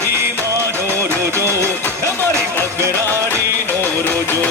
મેલડી માનો રોજો અમારી મગરાડી નો રોજો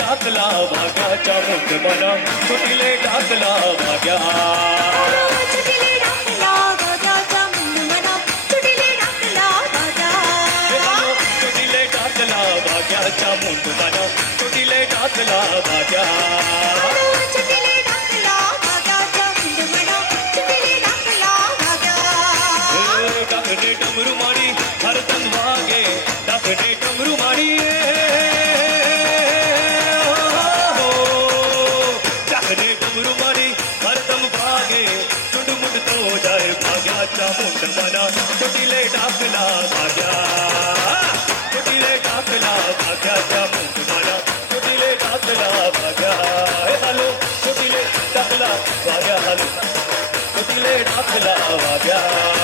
ડાકલા ભાગ્યા ચામુંડ મના છુટીલે ડાકલા ભાગ્યા છુટીલે ડાકલા ભાગ્યા ચામુંડ મના છુટીલે ડાકલા ભાગ્યા છુટીલે ડાકલા ભાગ્યા ચામુંડ મના છુટીલે ડાકલા ભાગ્યા છુટીલે ડાકલા ભાગ્યા ચામુંડ મના છુટીલે ડાકલા ભાગ્યા ડાકને ડમરૂ મારી હરદમ વાગે ડાકને ડમરૂ મારી ચામુંડ મના છુટીલે ડાકલા ભાગ્યા છુટીલે ડાકલા ભાગ્યા ચામુંડ મના છુટીલે ડાકલા ભાગ્યા હે હાલો છુટીલે ડાકલા ભાગ્યા હાલો છુટીલે ડાકલા ભાગ્યા